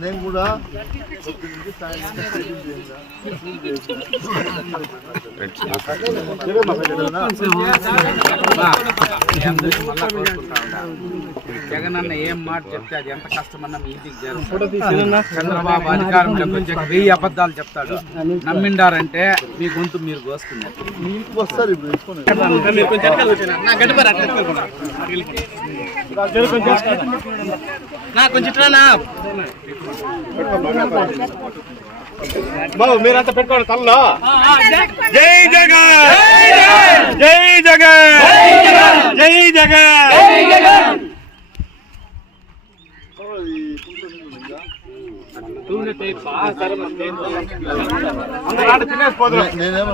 నేను కూడా జగన్ అన్న ఏం మాట చెప్తే అది ఎంత కష్టమన్నా మీ ఇంటికి చేరుతుంది. చంద్రబాబు అధికారంలోకి వచ్చాక 1000 అబద్ధాలు చెప్తాడు, నమ్మిండారంటే మీ గొంతు మీరు కోసుకున్నారు. వస్తారు బాబు మీరంతా పెట్టుకోండి తనలో. జై జగన్, జై జగన్, జై జగన్. నేనేమో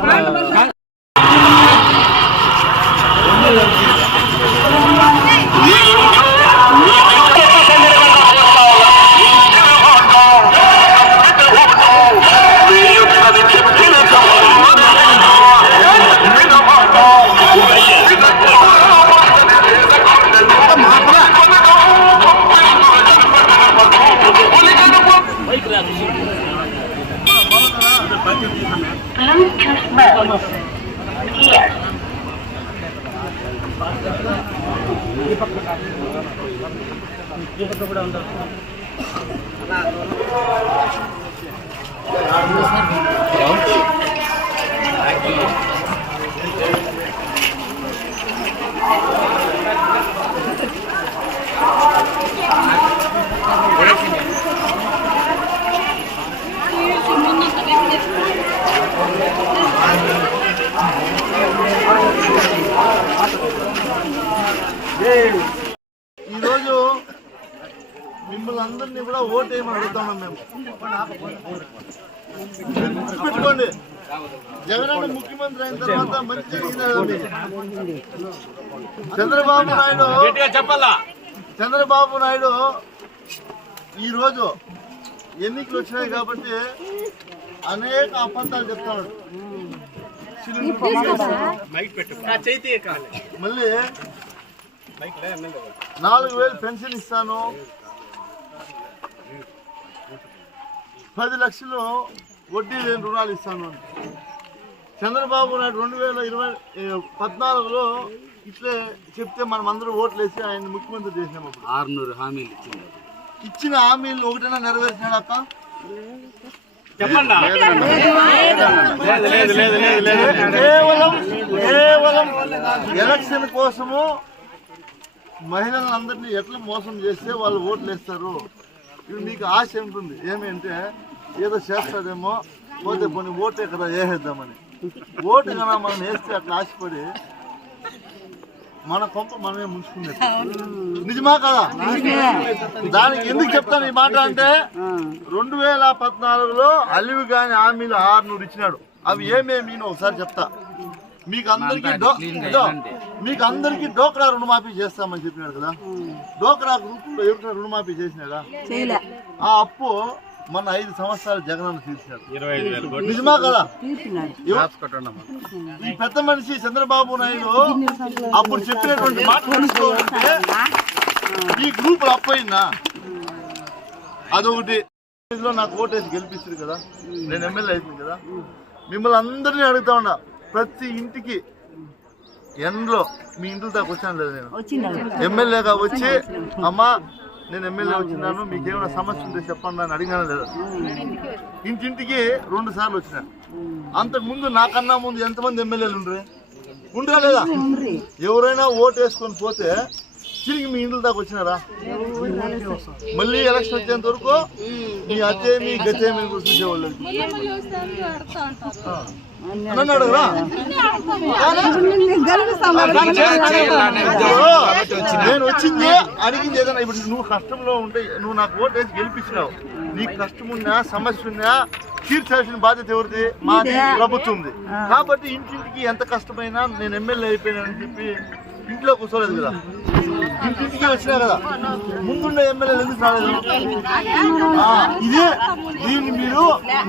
ఈరోజు మిమ్మల్ని అందరినీ కూడా ఓటు వేయమని అడుగుతున్నాం. మేము గుర్తుపెట్టుకోండి, జగన్ ముఖ్యమంత్రి అయిన తర్వాత మంచి జరిగింది. చంద్రబాబు నాయుడు ఈరోజు ఎన్నికలు వచ్చినాయి కాబట్టి అనేక అబద్ధాలు చెప్తున్నాడు. మళ్ళీ 4000 పెన్షన్ ఇస్తాను, 10 లక్షలు వడ్డీ లేని రుణాలు ఇస్తాను. చంద్రబాబు నాయుడు 2014లో ఇట్లే చెప్తే మనం అందరూ ఓట్లు వేసి ఆయన ముఖ్యమంత్రి చేసినాము. 600 హామీలు ఇచ్చిన హామీలు ఒకటైనా నెరవేర్చినాడక్క? కేవలం ఎలక్షన్ కోసము మహిళలందరినీ ఎట్లా మోసం చేస్తే వాళ్ళు ఓట్లు వేస్తారు. ఇప్పుడు మీకు ఆశ ఉంటుంది ఏమంటే ఏదో చేస్తాడేమో, పోతే కొన్ని ఓటే కదా వేసేద్దామని. ఓటు కన్నా మనం వేస్తే అట్లా ఆశపడి మన కొంప మనమే ముంచుకునేది. నిజమా కదా? దానికి ఎందుకు చెప్తాను ఈ మాట అంటే 2014లో అలివి కాని హామీలు 600 ఇచ్చినాడు. అవి ఏమేమి ఒకసారి చెప్తా. మీకు అందరికి డోక్రా రుణమాఫీ చేస్తామని చెప్పినాడు కదా. డోక్రా గ్రూప్ ఎవరికైనా రుణమాఫీ చేసినాడా? ఆ అప్పు మన 5 సంవత్సరాలు జగన్ తీర్చినాడు. నిజమా కదా? ఈ పెద్ద మనిషి చంద్రబాబు నాయుడు అప్పుడు చెప్పినటువంటి మాట తెలుసుకోవాలంటే ఈ గ్రూప్ అప్పు అయిందా? అదొకటి. నాకు ఓటేసి గెలిపిస్తుంది కదా, నేను ఎమ్మెల్యే అయిపోయింది కదా. మిమ్మల్ని అందరినీ అడుగుతా ఉన్నా, ప్రతి ఇంటికి ఎండ్లో మీ ఇంట్లో దాకా వచ్చాను లేదు, నేను ఎమ్మెల్యేగా వచ్చి అమ్మా నేను ఎమ్మెల్యే వచ్చినాను, మీకేమైనా సమస్య ఉంటే చెప్పండి అని అడిగాను లేదా? ఇంటింటికి 2 సార్లు వచ్చినా. అంతకుముందు నాకన్నా ముందు ఎంతమంది ఎమ్మెల్యేలు ఉండరా లేదా? ఎవరైనా ఓటు వేసుకొని పోతే తిరిగి మీ ఇంట్లో దాకా వచ్చినారా? మళ్ళీ ఎలక్షన్ వచ్చేంత వరకు మీ అత్తేమి గతేమి చూసేవాళ్ళు నన్ను అడగరా? నేను వచ్చింది అడిగింది ఏదైనా. ఇప్పుడు నువ్వు కష్టంలో ఉంటే నువ్వు నాకు ఓటు వేసి గెలిపించినావు. నీకు కష్టం ఉన్నా సమస్య ఉన్నా తీర్చాల్సిన బాధ్యత ఎవరిది? మాది, ప్రభుత్వంది. కాబట్టి ఇంటింటికి ఎంత కష్టమైనా నేను ఎమ్మెల్యే అయిపోయినానని చెప్పి ఇంట్లో కూర్చోలేదు కదా, ఇంటింటికి వచ్చినా కదా. ముందున్న ఎమ్మెల్యేలు ఎందుకు రాలేదు? ఇదే దీన్ని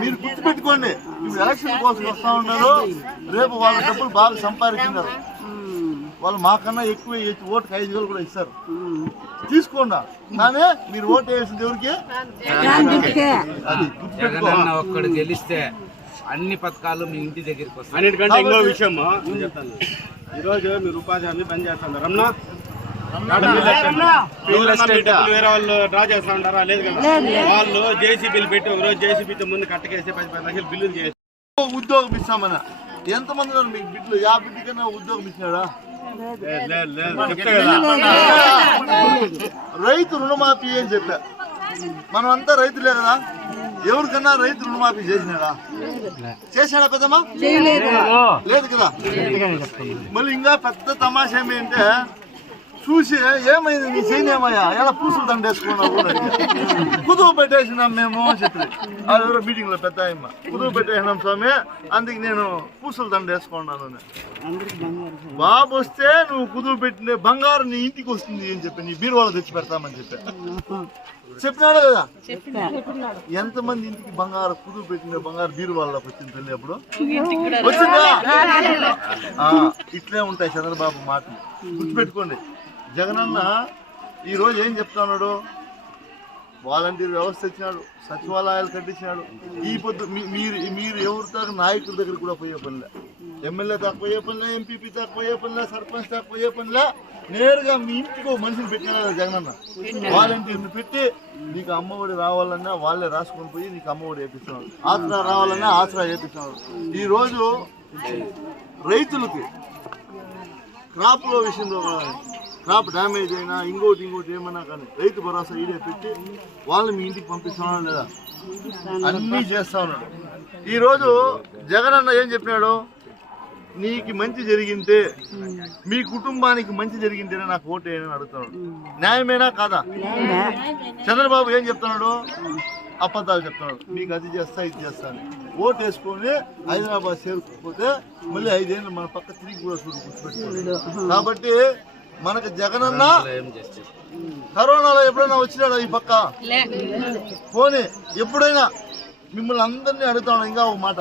మీరు గుర్తుపెట్టుకోండి. ఇప్పుడు ఎలక్షన్ కోసం వస్తా ఉన్నారు, రేపు వాళ్ళ డబ్బులు బాగా సంపాదించినారు. వాళ్ళు మాకన్నా ఎక్కువ వేయచ్చు, ఓటుకి 5,000 కూడా ఇస్తారు. తీసుకోండి. కానీ మీరు ఓటు వేయాల్సింది ఎవరికి? అది గుర్తుపెట్టుకో. జగనన్న ఒక్కడు గెలిస్తే అన్ని పథకాలు మీ ఇంటి దగ్గరికి వస్తాయి. అన్నిటికంటే ఇంకో విషయం నేను చెప్తాను. ఈరోజు మీరు ఉపాధి హామీ బంద్ చేస్తున్నారు. రమణ వేరే వాళ్ళు డ్రా చేస్తా ఉంటారా? లేదు కదా. వాళ్ళు జేసీబీలు పెట్టి ఒక రోజు జేసీబీతో ముందు కట్టకేసి 10 లక్షలు బిల్లులు చేసి ఉద్యోగం ఇస్తామన్నా. ఎంతమంది ఉన్నారు మీకు బిడ్డలు? 50 బిడ్డ కన్నా ఉద్యోగం ఇచ్చినాడా? చెప్తే కదా. రైతు రుణమాఫీ అని చెప్పా. మనం అంతా రైతులే కదా. ఎవరికన్నా రైతు రుణమాఫీ చేసినాడా? చేశాడా పెద్దమ్మా? లేదు కదా. మళ్ళీ ఇంకా పెద్ద తమాషా ఏమంటే చూసి ఏమైంది నీ చేయనేమయ్యా, ఎలా పూసులు దండేసుకున్నావు కూడా కుదువు పెట్టేసినాం మేము చెప్పి ఎవరో మీటింగ్ లో పెద్ద అమ్మ కుదువు పెట్టేసినాం స్వామి, అందుకు నేను పూసులు దండేసుకున్నాను. బాబు వస్తే నువ్వు కుదువు పెట్టిన బంగారు నీ ఇంటికి వస్తుంది అని చెప్పి నీ బీరువాళ్ళు తెచ్చి పెడతామని చెప్పినాడు కదా. ఎంతమంది ఇంటికి బంగారు కుదువు పెట్టిన బంగారు బీరువాళ్ళకి వచ్చింది తల్లి? అప్పుడు వచ్చిందా? ఇట్లే ఉంటాయి చంద్రబాబు మాటలు, గుర్తుపెట్టుకోండి. జగనన్న ఈరోజు ఏం చెప్తున్నాడు? వాలంటీర్ వ్యవస్థ ఇచ్చినాడు, సచివాలయాలు కట్టించినాడు. ఈ పొద్దు మీరు ఎవరితో నాయకుల దగ్గర కూడా పోయే పనిలే, ఎమ్మెల్యే దాకా పోయే పనిలే, ఎంపీపీ దాకా పోయే పనిలే, సర్పంచ్ దాకా పోయే పనిలే. నేరుగా మీ ఇంటికి ఒక మనిషిని పెట్టినాడు జగనన్న. వాలంటీర్ని పెట్టి నీకు అమ్మఒడి రావాలన్నా వాళ్ళే రాసుకొని పోయి నీకు అమ్మఒడి వేపిస్తున్నాడు, ఆసరా రావాలన్నా ఆసరా వేపిస్తున్నాడు. ఈరోజు రైతులకి క్రాప్లో విషయంలో క్రాప్ డ్యామేజ్ అయినా ఇంకోటి ఏమన్నా కానీ రైతు భరోసా ఈడే పెట్టి వాళ్ళు మీ ఇంటికి పంపిస్తున్నాడు లేదా? అన్నీ చేస్తా ఉన్నాడు. ఈరోజు జగనన్న ఏం చెప్పినాడు? నీకు మంచి జరిగింటే, మీ కుటుంబానికి మంచి జరిగింటేనే నాకు ఓటు వేయని అడుగుతున్నాడు. న్యాయమేనా కాదా? చంద్రబాబు ఏం చెప్తున్నాడు? అబద్ధాలు చెప్తున్నాడు. మీకు అది చేస్తా ఇది చేస్తాను. ఓటు వేసుకొని హైదరాబాద్ చేరుకోకపోతే మళ్ళీ 5 ఏళ్ళు మన పక్క తిరిగి కూడా గుర్తుపెట్టుకోండి. కాబట్టి మనకు జగనన్న కరోనాలో ఎప్పుడైనా వచ్చినాడా ఈ పక్క? పోనీ ఎప్పుడైనా మిమ్మల్ని అందరినీ అడుగుతాను ఇంకా ఒక మాట,